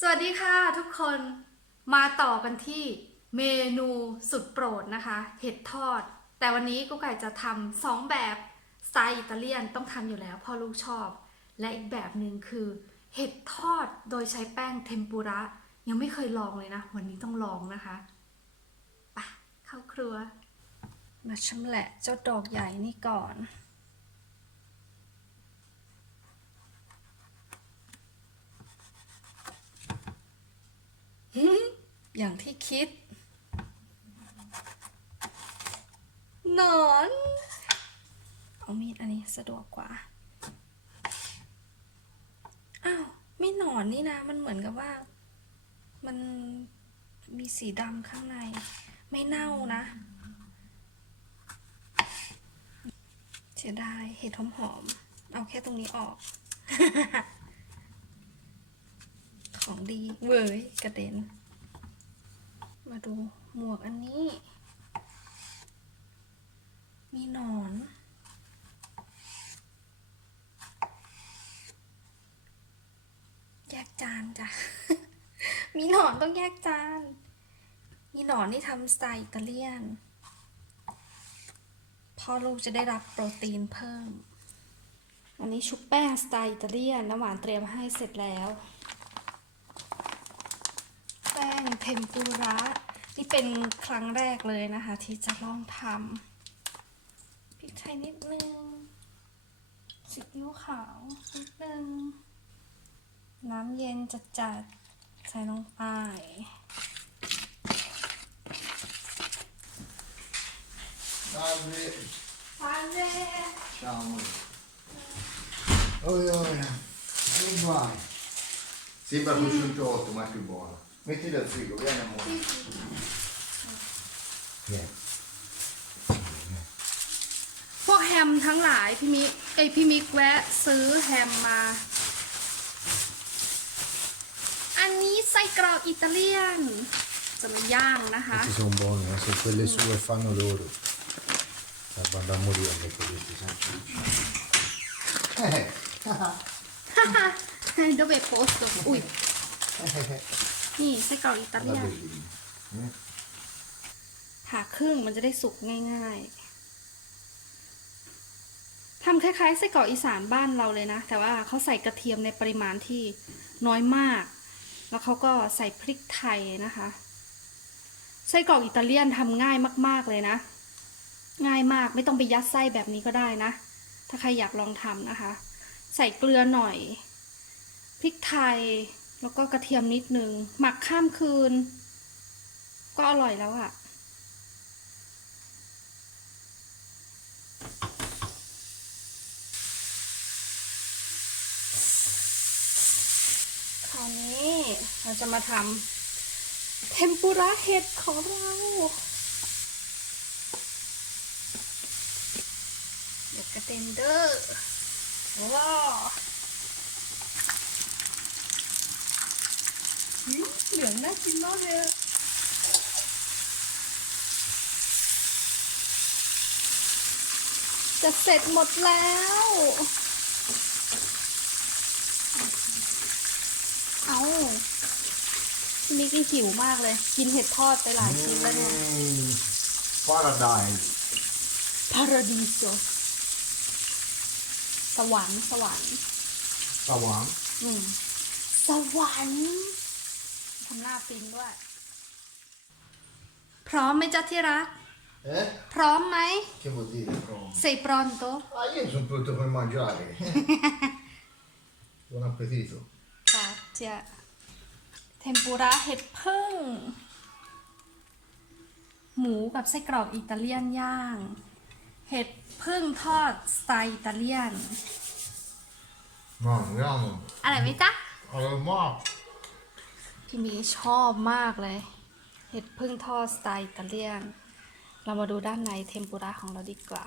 สวัสดีค่ะทุกคนมาต่อกันที่เมนูสุดโปรดนะคะ เห็ดทอด แต่วันนี้กุ๊กไก่จะทำสองแบบสไตล์อิตาเลียนต้องทำอยู่แล้วพ่อลูกชอบ และอีกแบบหนึ่งคือ เห็ดทอดโดยใช้แป้งเทมปุระ ยังไม่เคยลองเลยนะ วันนี้ต้องลองนะคะปะเข้าครัว มาชำแหละเจ้าดอกใหญ่นี่ก่อน อย่างที่คิดหนอน เอามีดอันนี้สะดวกกว่า อ้าว ไม่หนอนนี่นะ มันเหมือนกับว่า มันมีสีดำข้างใน ไม่เน่านะ เสียดายเห็ดหอมๆเอาแค่ตรงนี้ออก ของดีเว้ยกระเด็น มาดูหมวกอันนี้ มีหนอน แยกจานจ้ะ มีหนอนต้องแยกจาน มีหนอนที่ทำสไตล์อิตาเลียนพ่อลูกจะได้รับโปรตีนเพิ่มอันนี้ชุบแป้งสไตล์อิตาเลียนน้ำหวานเตรียมให้เสร็จแล้ว งเทมปุระนี่เป็นครั้งแรกเลยนะคะ ที่จะลองทำพริกไทยนิดนึงซีอิ๊วขาวนิดนึง น้ำเย็นจัดจัดๆใส่ลงไป Salve, ฟานเร่ ciao. Allora, come vai? Sembra prosciutto ma è più buono. Metti dal frigo, vieni amore. Vieni. พวกแฮมทั้งหลายพี่มิกเอ้ยพี่มิกแวะซื้อแฮมมา อันนี้ไส้กรอกอิตาเลียน จะมาย่างนะคะ Questi sono buoni, ma se quelle sue fanno loro. La vanno a morire perché questi sono Eh, เดเวโพสต์อุ้ย นี่ไส้กรอกอิตา la เลียน bellina. ผ่าครึ่งมันจะได้สุกง่ายๆทำคล้ายๆไส้กรอกอีสานบ้านเราเลยนะ แต่ว่าเขาใส่กระเทียมในปริมาณที่น้อยมาก แล้วเขาก็ใส่พริกไทยนะคะไส้กรอกอิตาเลียนทำง่ายมาก ๆเลยนะ ง่ายมากไม่ต้องไปยัดไส้แบบนี้ก็ได้นะ ถ้าใครอยากลองทำนะคะ ใส่เกลือหน่อยพริกไทย แล้วก็กระเทียมนิดนึง หมักข้ามคืน ก็อร่อยแล้วอะ่ะ คราวนี้เราจะมาทำเทมปุระเห็ดของเราเดี๋ยวกระเด็นเด้อว้าวหืม เหลืองน่ากินมากเลยอะจะเสร็จหมดแล้วเอาพี่มิกนี่หิวมากเลย กินเห็ดทอดไปหลายชิ้นแล้วเนี่ย Mm, paradise. พาราดิโซสวรรค์สวรรค์ Sawan. อืมสวรรค์ทำหน้า ฟินด้วย พร้อมไหมจ๊ะที่รัก Eh? พร้อมไหม Che vuol dire pronto? เซปรอนโต Ah, io sono pronto per mangiare. Buon appetito. ค่ะเจะเทมปุระเห็ดพึ่ง หมูกับไส้กรอกอิตาเลียนย่าง เห็ดพึ่งทอดสไตล์อิตาเลียน No, andiamo. อะไรไหมจ๊ะ Allora, พี่มีชอบมากเลย เห็ดพึ่งทอดสไตล์อิตาเลียน เรามาดูด้านในเทมปุระของเราดีกว่า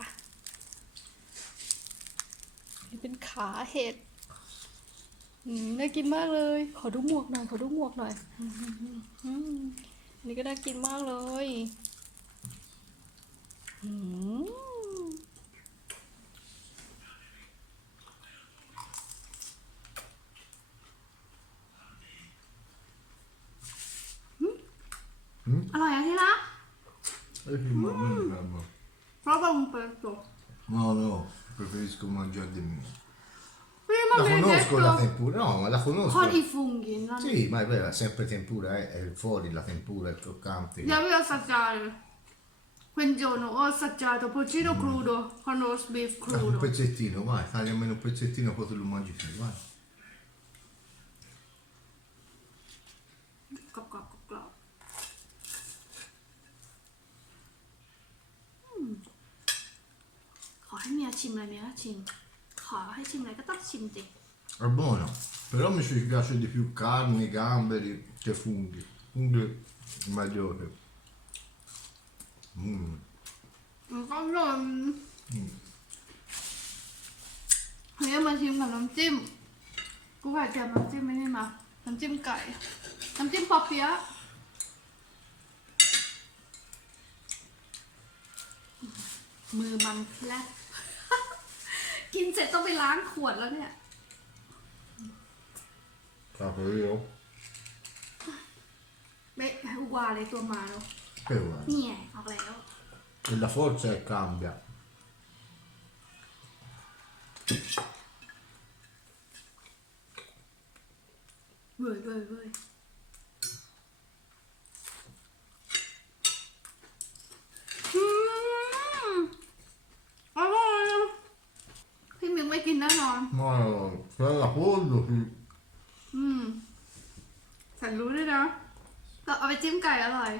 นี่เป็นขาเห็ดน่ากินมากเลย ขอดูหมวกหน่อย ขอดูหมวกหน่อยอันนี่ก็น่ากินมากเลย อืม อร่อยอะที่รัก E prima non bravo. เพราะว่ามันเป็นตัว No, no, preferisco mangiare di meno. พี่มัน La เป็นเด็ก conosco ตัว la tempura, no, ma la ทอด conosco. อีฟุงกินนั่น Sì, ma è vero, è sempre tempura, è, è fuori la tempura, è croccante. เดี๋ยว vi assaggiare quel giorno ho assaggiato porcino crudo con roast beef Ah, un crudo pezzettino, vai, tagli almeno un pezzettino, poi te lo mangi tu, vai. กรอบกรอบกรอบกรอบอืมขอให้เมีย ชิมอะไรเมียก็ชิม ขอให้ชิมอะไรก็ต้องชิมจิ È buono, però mi ci piace di più carne, gamberi che funghi. Funghi migliore. Mm. มันก็โดนเฮ้ยมาชิมกับน้ำจิ้ม กูไก่เจียมน้ำจิ้มไม่ได้มา น้ำจิ้มไก่ น้ำจิ้มปอเปี๊ยะมือมันแพลบ กินเสร็จต้องไปล้างขวดแล้วเนี่ย Capo io? เบ๊ะอุวาเลยตัวมาเนาะ Che vuoi? นี่ไงออกแล้ว E la forza cambia. เว้ยเว้ยเว้ยอืมอร่อยอะพี่มิวไม่กินแน่นอน No, quella pollo, sì. อืมฉันรู้ด้วยนะแต่เอาไปจิ้มไก่อร่อย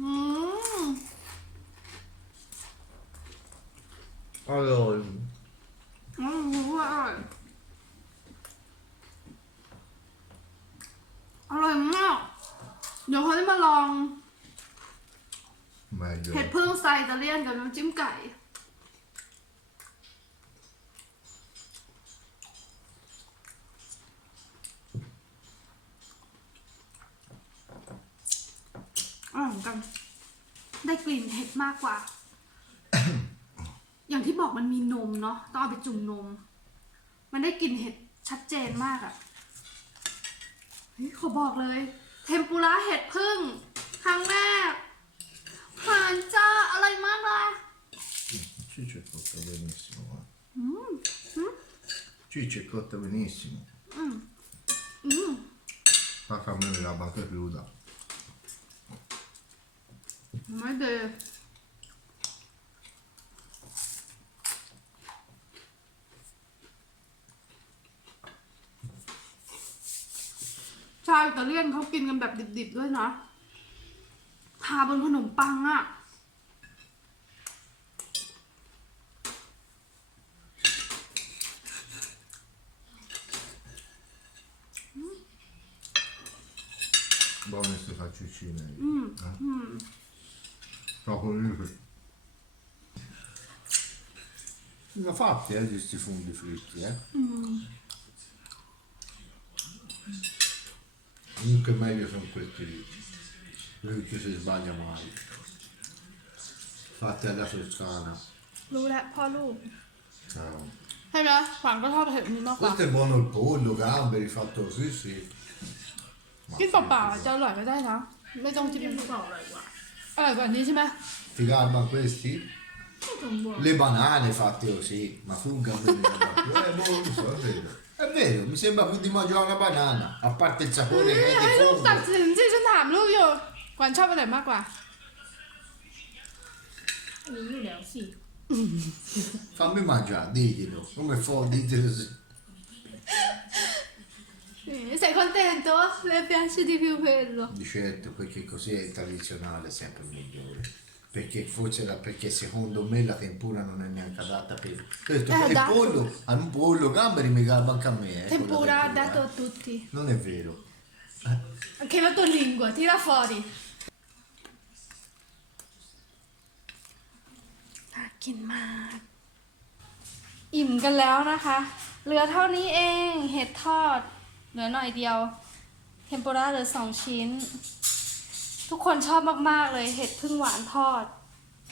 อืม Allora, อืมรู้ว่าอร่อย อร่อยมาก เดี๋ยวเขาจะมาลอง meglio. เห็ดพึ่งสไตล์อิตาเลียนกับน้ำจิ้มไก่ อร่อยเหมือนกัน ได้กลิ่นเห็ด มากกว่า อย่างที่บอกมันมีนมเนาะต้องเอาไปจุ่มนม มันได้กลิ่นเห็ดชัดเจนมากอะ่ะเฮ้ยขอบอกเลย เทมปุระเห็ดพึ่งครั้งแรกผ่านจ้าอะไรมากเลย Ciccio è cotta benissimo. eh. Ciccio è cotta benissimo. อืม Fa farmi la bacca cruda. ไม่เดย ชาวอิตาเลียนเขากินกันแบบดิบๆด้วยนะทาบนขนมปังอะ่ะ Buone queste salsicine. Mm, Eh? Proprio lì. Ne ho fatti eh, di questi funghi fritti, eh. Comunque meglio sono questi lì. Lui che si sbaglia mai. Fatti alla toscana. รู้แล้วพ่อลูก Ah. ใช่ไหมฝังก็ชอบเห็ดนี้มากกว่า Questo è buono il pollo, gamberi, fatto così, sì. Ma กินเปล่าๆอะจะอร่อยก็ได้นะ ไม่ต้องจิ้มน้ำเปล่าอร่อยกว่าอร่อยกว่านี้ใช่ไหม Ti garba questi? สมบูรณ์ Le banane fatte così, ma fu sembra più di mangiare una banana, a parte il sapore che è ให้ di ลูกตัด fondo. สินสิฉันถามลูกอยู่กวนชอบอะไรมากกว่า อันนี้อยู่แล้วสิ Fammi mangiare, diglielo. Come fa, diglielo così. ใส่คอนเทนต์ตัวเลเปียชิดิพิวเพลโล Di certo, perché così è tradizionale, è sempre migliore. Perché forse la- perché secondo me la tempura non è neanche adatta per. Ho detto, Eh, il dato. pollo, a un pollo, gamberi mi garba anche a me. eh, con la Tempura tempura, dato eh. a tutti. Non è vero. Anche la tua lingua, tira fuori. น่ากินมาก อิ่มกันแล้วนะคะ เหลือเท่านี้เอง เห็ดทอด เหลือหน่อยเดียว เทมปุระเหลือสองชิ้น ทุกคนชอบมาก ๆ เลยเห็ดพึ่งหวานทอด